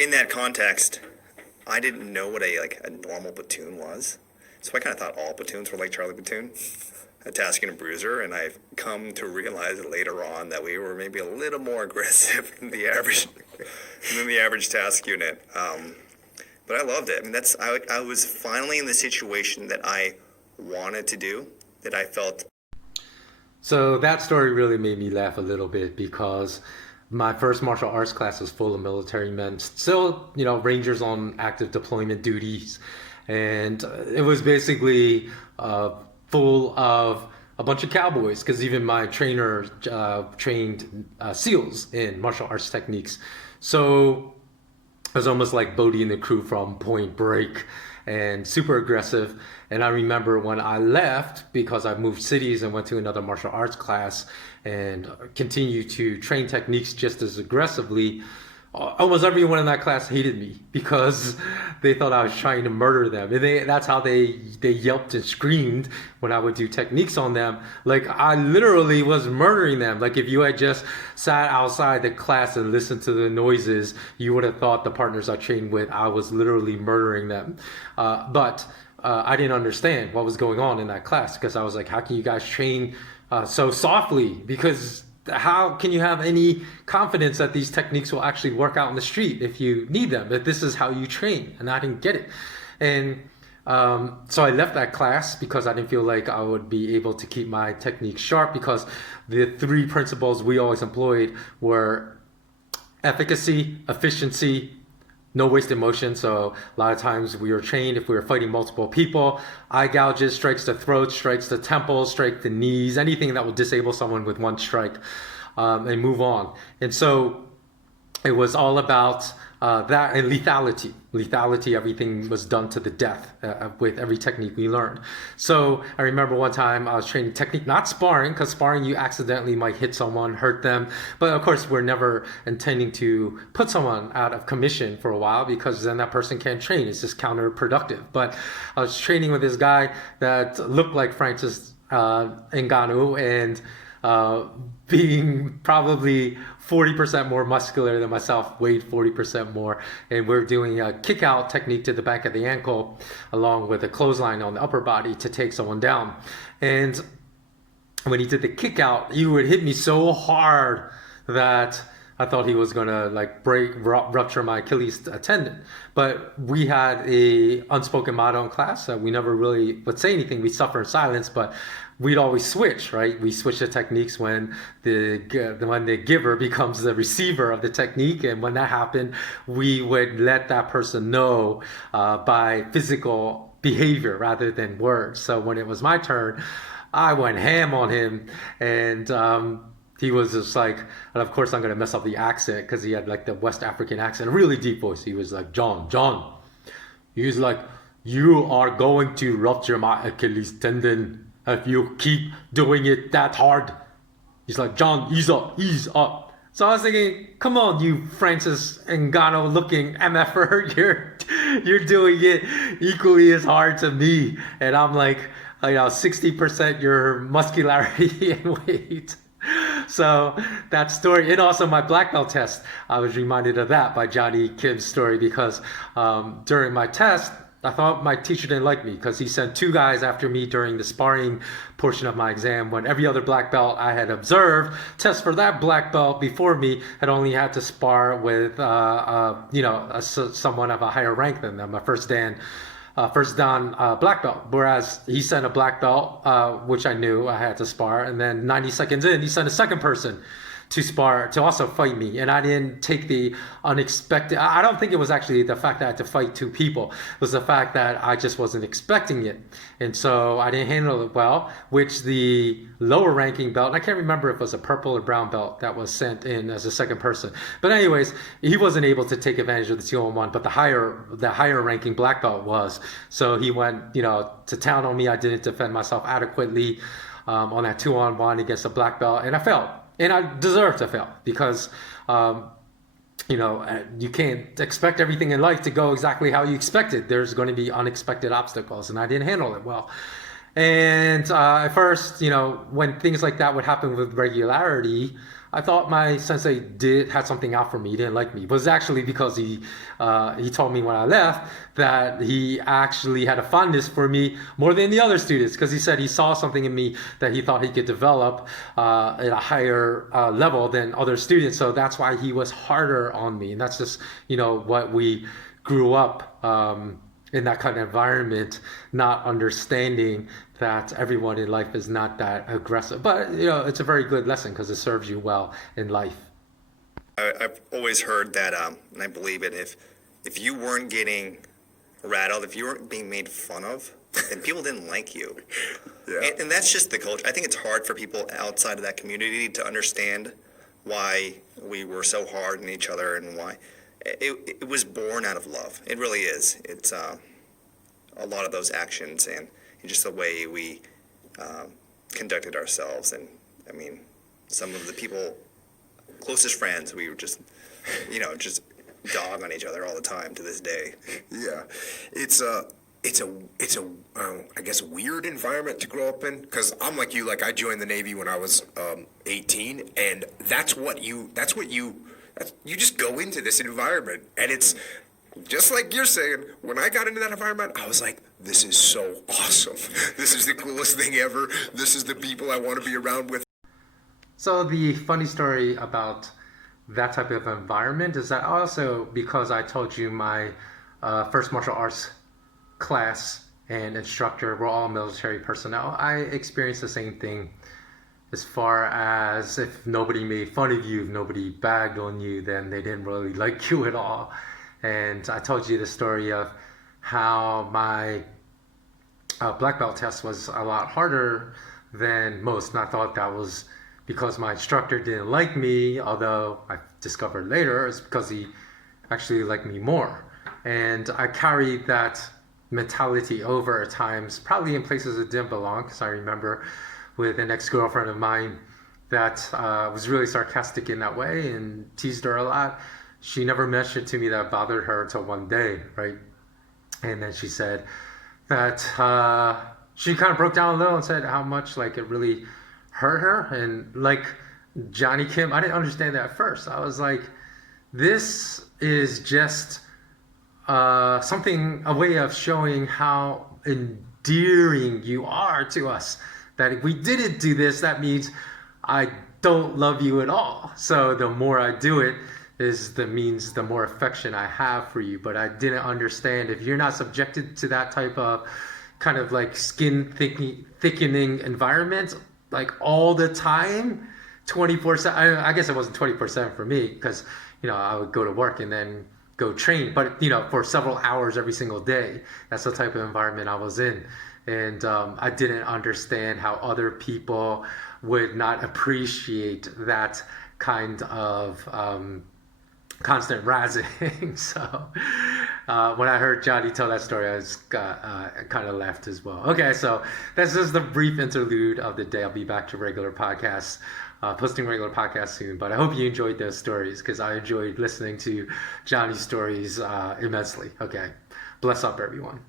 in that context, I didn't know what a normal platoon was. So I kind of thought all platoons were like Charlie Platoon, a task and a bruiser, and I've come to realize later on that we were maybe a little more aggressive than the average task unit. But I loved it. I mean, I was finally in the situation that I wanted to do, that I felt. So that story really made me laugh a little bit because my first martial arts class was full of military men, still, rangers on active deployment duties. And it was basically full of a bunch of cowboys, because even my trainer trained SEALs in martial arts techniques. So it was almost like Bodhi and the crew from Point Break, and super aggressive. And I remember when I left, because I moved cities and went to another martial arts class and continued to train techniques just as aggressively, almost everyone in that class hated me because they thought I was trying to murder them. And that's how they yelped and screamed when I would do techniques on them. Like, I literally was murdering them. Like, if you had just sat outside the class and listened to the noises, you would have thought the partners I trained with, I was literally murdering them. But I didn't understand what was going on in that class, because I was like, how can you guys train so softly? Because how can you have any confidence that these techniques will actually work out in the street if you need them, if this is how you train? And I didn't get it. And so I left that class because I didn't feel like I would be able to keep my techniques sharp, because the three principles we always employed were efficacy, efficiency, no wasted motion. So a lot of times we were trained, if we were fighting multiple people, eye gouges, strikes the throat, strikes the temples, strike the knees, anything that will disable someone with one strike, and move on. And so it was all about that, and lethality. Lethality, everything was done to the death with every technique we learned. So I remember one time I was training technique, not sparring, because sparring you accidentally might hit someone, hurt them. But of course, we're never intending to put someone out of commission for a while, because then that person can't train. It's just counterproductive. But I was training with this guy that looked like Francis Ngannou, and being probably 40% more muscular than myself, weighed 40% more. And we're doing a kick out technique to the back of the ankle, along with a clothesline on the upper body to take someone down. And when he did the kick out, he would hit me so hard that I thought he was gonna rupture my Achilles tendon. But we had a unspoken motto in class that we never really would say anything. We suffer in silence, but we'd always switch, right? We switch the techniques when the giver becomes the receiver of the technique. And when that happened, we would let that person know by physical behavior rather than words. So when it was my turn, I went ham on him, and he was just like, and of course I'm going to mess up the accent because he had like the West African accent, a really deep voice. He was like, John. He was like, you are going to rupture my Achilles tendon if you keep doing it that hard. He's like, John, ease up. So I was thinking, come on, you Francis Ngannou looking MFer, you're doing it equally as hard to me. And I'm like, 60% your muscularity and weight. So that story, and also my black belt test, I was reminded of that by Jonny Kim's story, because during my test, I thought my teacher didn't like me because he sent two guys after me during the sparring portion of my exam, when every other black belt I had observed test for that black belt before me had only had to spar with someone of a higher rank than them, a first dan black belt. Whereas he sent a black belt, which I knew I had to spar, and then 90 seconds in, he sent a second person to spar, to also fight me. And I didn't take the unexpected. I don't think it was actually the fact that I had to fight two people. It was the fact that I just wasn't expecting it. And so I didn't handle it well, which the lower ranking belt, and I can't remember if it was a purple or brown belt that was sent in as a second person. But anyways, he wasn't able to take advantage of the 2-on-1, but the higher ranking black belt was. So he went, to town on me. I didn't defend myself adequately on that 2-on-1 against a black belt, and I failed. And I deserve to fail, because, you can't expect everything in life to go exactly how you expect it. There's going to be unexpected obstacles, and I didn't handle it well. And at first, when things like that would happen with regularity, I thought my sensei had something out for me. He didn't like me. But it was actually because he told me when I left that he actually had a fondness for me more than the other students, because he said he saw something in me that he thought he could develop at a higher level than other students. So that's why he was harder on me. And that's just, what we grew up in that kind of environment, not understanding that everyone in life is not that aggressive. But it's a very good lesson because it serves you well in life. I've always heard that, and I believe it. If you weren't getting rattled, if you weren't being made fun of, then people didn't like you. Yeah. And that's just the culture. I think it's hard for people outside of that community to understand why we were so hard on each other and why it was born out of love. It really is. It's a lot of those actions and just the way we conducted ourselves. And I mean, some of the people, closest friends, we were just, just dog on each other all the time to this day. Yeah, it's a I guess weird environment to grow up in, because I'm like you. Like, I joined the Navy when I was 18, and you just go into this environment, and it's just like you're saying. When I got into that environment, I was like, this is so awesome. This is the coolest thing ever. This is the people I want to be around with. So the funny story about that type of environment is that also, because I told you my first martial arts class and instructor were all military personnel, I experienced the same thing. As far as, if nobody made fun of you, if nobody bagged on you, then they didn't really like you at all. And I told you the story of how my black belt test was a lot harder than most. And I thought that was because my instructor didn't like me, although I discovered later it's because he actually liked me more. And I carried that mentality over at times, probably in places it didn't belong, because I remember with an ex-girlfriend of mine that was really sarcastic in that way and teased her a lot. She never mentioned to me that it bothered her until one day, right? And then she said that she kind of broke down a little and said how much it really hurt her. And like Johnny Kim, I didn't understand that at first. I was like, this is just a way of showing how endearing you are to us. That if we didn't do this, that means I don't love you at all. So the more I do it, means the more affection I have for you. But I didn't understand, if you're not subjected to that type of kind of skin thickening environment, all the time, 24/7. I guess it wasn't 24/7 for me, because I would go to work and then go train, but for several hours every single day. That's the type of environment I was in. And I didn't understand how other people would not appreciate that kind of constant razzing. So when I heard Johnny tell that story, I kind of laughed as well. Okay, so this is the brief interlude of the day. I'll be back to regular podcasts, posting regular podcasts soon. But I hope you enjoyed those stories, because I enjoyed listening to Johnny's stories immensely. Okay, bless up, everyone.